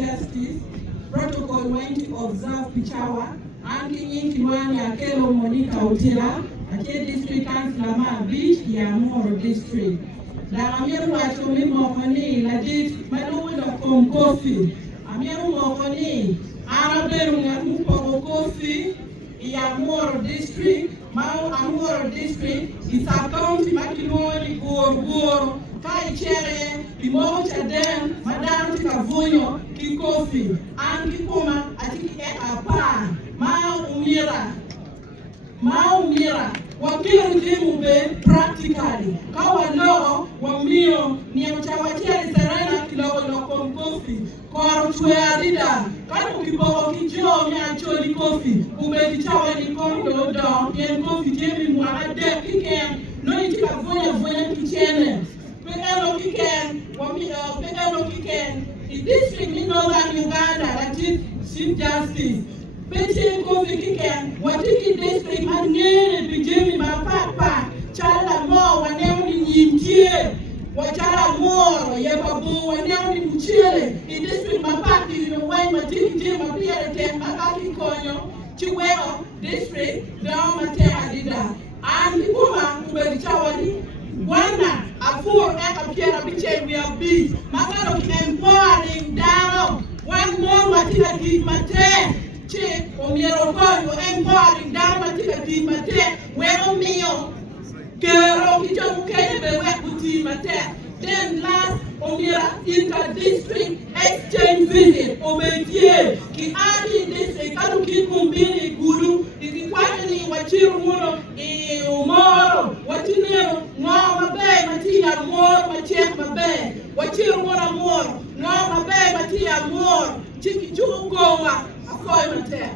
Justice, protocol went to observe Pichawa, and in Kimani Akelo Monica Utila, a district councillor Ma Beach, Yamoro district. La Amiru Achumi Mokoni, Lajit, Maluda Kom Kofi, Amiru Mokoni, Araberu Namuko Kofi, Yamoro district, Mau Amoro district, is a county Makimoni Gor, Kai Chere, Imo Chadem, Madame Tikavunyo, Kikofi, and Kikuma, Atiki Apa, Mau Mira, Wakiru Jimube, practically, Kawa Logo, Wamio, Niamchawatia Serena, Kilogo Kofi, Koro Tuadida, Kanu Kibo, Kijo, Choli Kofi, Ube Chawa Nikondo, Dog, Yen Kofi, Jamie Muade, Kikan, no Itikavoya, Kichene. Pegalo Kiken, in district in northern Uganda, that is Chief Justice. Betty Kofi Kiken, Watiki district, and near Bijimi Papa, Chala Mo, and now in Yintie, Wachala Mo, Yababu, and now in Chile, in district Mapaki, in the way Matiki Jim appeared at Makaki Konyo, Chiweo district, down Matea Dida, and Kuma, Ubechawadi. Wana afur eka piche we have been magalo empowering daro one more matika di mate che omiero koyo empowering daro matika di mate wero mio kero kicho mukene be wekuti mate. Then last omira inter-district exchange visit obedie ki adi district kanu kikumbini guru ikikwani wachiru muno umoro wachinero ngoma be matia mor machek mabe wachiru mora mor ngoma be matia mor chiki chuko wa akoy mate